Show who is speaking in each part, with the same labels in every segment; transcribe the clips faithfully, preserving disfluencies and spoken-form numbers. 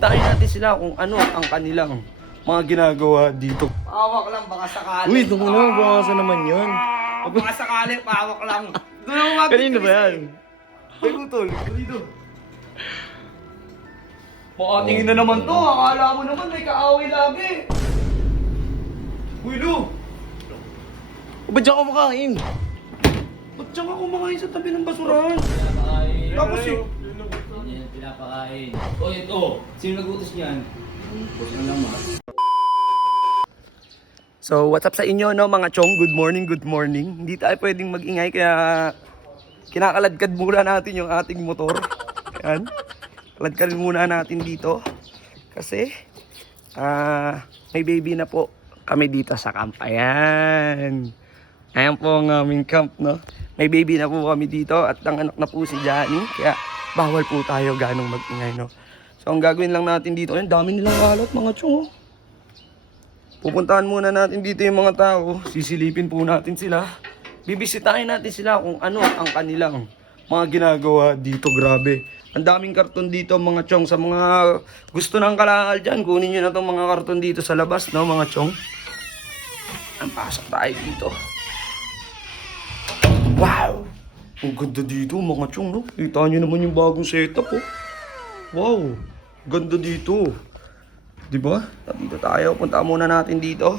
Speaker 1: bibisitahin natin sila kung ano ang kanilang mga ginagawa dito. Pawak lang, baka sakali.
Speaker 2: Uy, ito mo naman, bakasan naman yun.
Speaker 1: Ah, baka sakali, pawak lang. Doon ako mabit.
Speaker 2: Kanino ba yan?
Speaker 1: Ay, utol, dito. Makatingin na naman to, akala mo naman may kaaway lagi. Uy, Lu!
Speaker 2: Ba't diyan ka makain?
Speaker 1: Ba't diyan ka kumakain sa tabi ng basurahan?
Speaker 3: Pinapakain.
Speaker 1: Tapos eh,
Speaker 3: Yan, pinapakain. O, ito. Sino nagutos niyan? Boss ng lamas.
Speaker 1: So, what's up sa inyo, no, mga chong? Good morning, good morning. Hindi tayo pwedeng mag-ingay kaya kinakaladkad muna natin yung ating motor. Yan. Kaladkad muna natin dito. Kasi, ah, may baby na po kami dito sa camp. Ayan. Ayan po ang aming camp, no? May baby na po kami dito at ang anak na po si Johnny. Kaya, bawal po tayo ganong mag-ingay, no? So, ang gagawin lang natin dito, ayan, dami nilang kalat, mga chong, oh. Pupuntahan muna natin dito yung mga tao. Sisilipin po natin sila. Bibisitahin natin sila kung ano ang kanilang mga ginagawa dito. Grabe. Ang daming karton dito mga chong. Sa mga gusto ng kalakal dyan, kunin nyo na itong mga karton dito sa labas, no mga chong. Ang pasok tayo dito. Wow! Ang ganda dito mga chong, no? Kita nyo naman yung bagong setup, oh. Wow! Ganda dito. Diba? Dito tayo. Punta muna natin dito.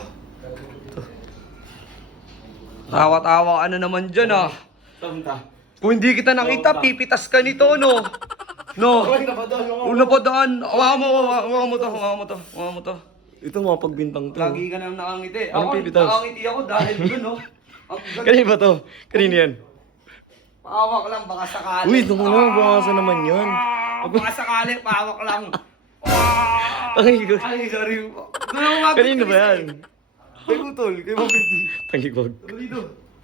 Speaker 1: Tawa-tawa ka na naman dyan, ah. Kung hindi kita nakita, pipitas ka nito, no? No? Kung napadaan, hawakan mo, hawakan mo to, hawakan mo to, hawakan mo to.
Speaker 2: Ito mga pagbintang to.
Speaker 1: Lagi ka nang nakangiti.
Speaker 2: Anong
Speaker 1: Ako,
Speaker 2: pipitas?
Speaker 1: nakangiti ako dahil dun, no? Ang ganda.
Speaker 2: Kanino ba to? Kanino yan?
Speaker 1: Pawak lang, baka sakali.
Speaker 2: Uy, ito mo naman, bakasan naman yun.
Speaker 1: Ah, baka sakali, pawak lang. Ah!
Speaker 2: Ay, ko.
Speaker 1: Ay, sorry. Doon ako mabit.
Speaker 2: Kanino ba yan?
Speaker 1: Kay Utol, kay Mabiti.
Speaker 2: Tangigwag.
Speaker 1: Dito.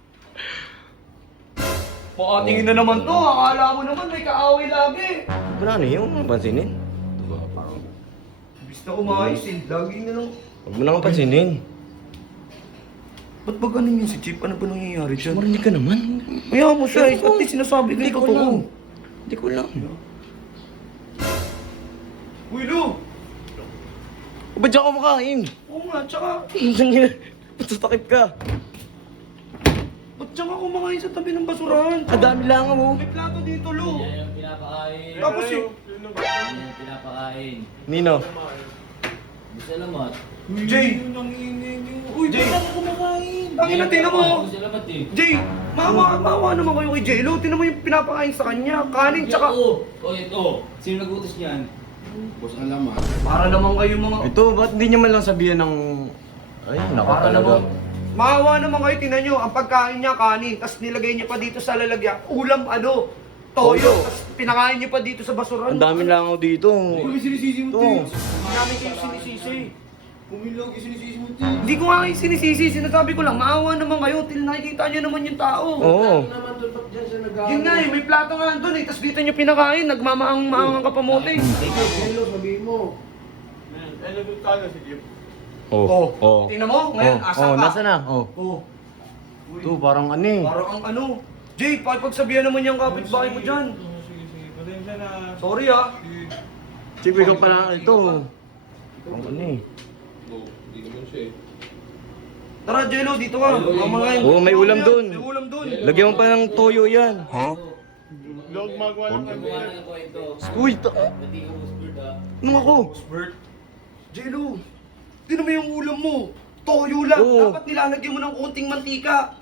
Speaker 1: Makatingin na naman to, akala mo naman may kaaway lagi.
Speaker 2: Wala na yung pansinin.
Speaker 1: Ibis na umayos eh, lagi na lang.
Speaker 2: Huwag mo lang pansinin.
Speaker 1: Ba't ba ganun yun si Chip? Ano ba nangyayari dyan?
Speaker 2: Marinig ka naman.
Speaker 1: Kaya mo siya, eh. At least sinasabi ko
Speaker 2: Hindi
Speaker 1: yung
Speaker 2: ko
Speaker 1: totoo.
Speaker 2: lang. Hindi ko lang.
Speaker 1: Uy, Lu!
Speaker 2: Ba't diyan ka makain?
Speaker 1: Oo nga, tsaka,
Speaker 2: Ba't tatakip ka?
Speaker 1: ba't dyan ka kumakain sa tabi ng basurahan?
Speaker 2: Ang dami lang mo.
Speaker 1: May plato dito, Lu.
Speaker 3: Yan yung pinapakain.
Speaker 1: Tapos eh,
Speaker 3: Yan yung pinapakain.
Speaker 2: Nino.
Speaker 3: Boss ng lamas.
Speaker 1: Jay! Uy, Jay!
Speaker 3: Ba't ako kumakain?
Speaker 1: Tangina, tingnan mo.
Speaker 3: Boss ng lamas eh.
Speaker 1: Jay! Mama, mawa naman kayo kay Jay, Lu. Tinan mo yung pinapakain sa kanya. Kanin, tsaka...
Speaker 3: O, o, ito. Sino nagutos niyan? Boss ng lamas.
Speaker 1: Para naman kayo mga...
Speaker 2: Ito, ba't hindi niya man lang sabihan ng... Ay, naka
Speaker 1: Para
Speaker 2: talaga.
Speaker 1: naman. Maawa naman kayo, tinan nyo, ang pagkain niya kanin, tapos nilagay niya pa dito sa lalagyan, ulam ano, toyo,
Speaker 2: Toyo.
Speaker 1: tapos pinakain niya pa dito sa basurahan.
Speaker 2: Ang dami lang ako dito.
Speaker 1: Uy, sinisisi mo,
Speaker 2: Ito.
Speaker 1: Tins. Hindi namin kayo sinisisi.
Speaker 3: Kumilang kayo sinisisi mo, Tins.
Speaker 1: Hindi ko nga kayo sinisisi, sinasabi ko lang, maawa naman kayo, til nakikita niyo naman yung tao.
Speaker 2: Oo.
Speaker 3: naman doon, ba't dyan siya nag
Speaker 1: Yun nga eh, may plato nga doon eh, tapos dito niyo pinakain, nagmamaang-maangang kapamote.
Speaker 3: Hello, sabihin mo.
Speaker 2: Oo.
Speaker 1: Oh,
Speaker 2: Oo.
Speaker 1: tingnan mo, ngayon,
Speaker 2: Oo.
Speaker 1: asa
Speaker 2: Oo,
Speaker 1: ka?
Speaker 2: nasa na? Oo.
Speaker 1: Oh.
Speaker 2: Ito, parang ano eh.
Speaker 1: Parang ang ano, Jay, pakipagsabihan naman yung kapitbahay mo dyan. Sorry ah.
Speaker 2: Siyempre ka pala ito. Parang ano eh.
Speaker 1: Tara, Jello, dito ka. Mamangay.
Speaker 2: Oo, may ulam dun.
Speaker 1: May ulam dun.
Speaker 2: Lagyan mo pa ng toyo yan. Ha?
Speaker 3: Gumagawa ng kwento.
Speaker 2: Uy, ta...
Speaker 3: Hindi ka whispered ah.
Speaker 2: Anong ako?
Speaker 1: Bert. Jello, tingnan mo yung ulam mo. Toyo lang.
Speaker 2: Oo.
Speaker 1: Dapat nilalagyan mo ng konting mantika.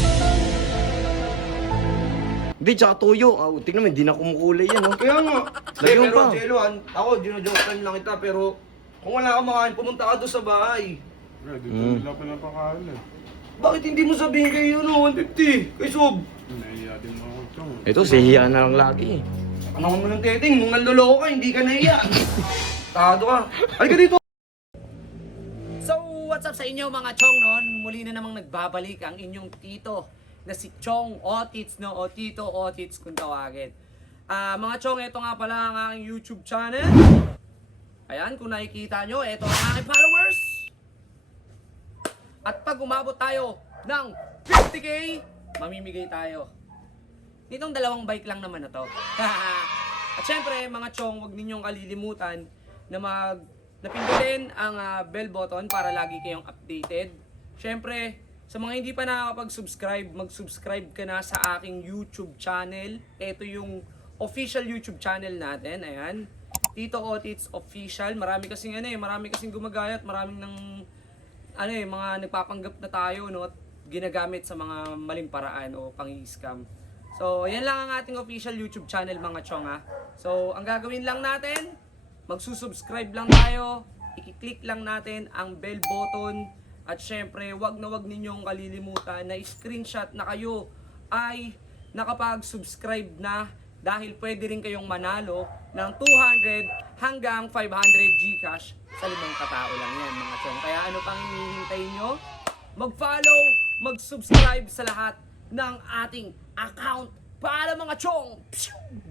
Speaker 2: Hindi, tsaka toyo. Ah, tingnan mo, hindi na kumukulay yan. Oh.
Speaker 1: Kaya nga.
Speaker 2: Lagyan
Speaker 1: Eh,
Speaker 2: mo
Speaker 1: pero
Speaker 2: pa.
Speaker 1: Jello, an- ako, dinojokean lang kita. Pero kung wala kang makain, pumunta ka doon sa bahay.
Speaker 2: Mm.
Speaker 4: Wala pa napakain eh.
Speaker 1: Bakit hindi mo sabihin kay ano, one fifty? Kay Sob?
Speaker 4: Nahiya din ako chong.
Speaker 2: Ito, sihiya na lang lagi.
Speaker 1: Ano mo ng teting? Nung nanloloko ka, hindi ka nahiya. Tado ka. Ay ka dito. So, what's up sa inyo mga chong noon? Muli na namang nagbabalik ang inyong tito na si Chong Otits, no? O Tito Otits kung tawagin. Ah, mga chong, ito nga pala ang aking YouTube channel. Ayan, kung nakikita nyo, ito ang aking followers. At pag umabot tayo ng fifty K, mamimigay tayo. Nitong dalawang bike lang naman na to. At syempre, mga chong, huwag ninyong kalilimutan na mag napindutin ang ah, bell button para lagi kayong updated. Syempre, sa mga hindi pa nakakapag-subscribe, mag-subscribe ka na sa aking YouTube channel. Ito yung official YouTube channel natin. Ayan. Tito Otits Official. Marami kasing ano eh, marami kasing gumagayat, maraming ng ano eh, mga nagpapanggap na tayo, no, at ginagamit sa mga maling paraan o pang-scam. So, yan lang ang ating official YouTube channel, mga chong, ha. So, ang gagawin lang natin, magsusubscribe lang tayo, i-click lang natin ang bell button, at syempre, wag na wag ninyong kalilimutan na screenshot na kayo ay nakapag-subscribe na, dahil pwede rin kayong manalo ng two hundred hanggang five hundred Gcash sa limang katao lang yan, mga chong. Kaya ano pang hinihintay nyo? Mag-follow, mag-subscribe sa lahat ng ating account para, mga chong. Pshoo!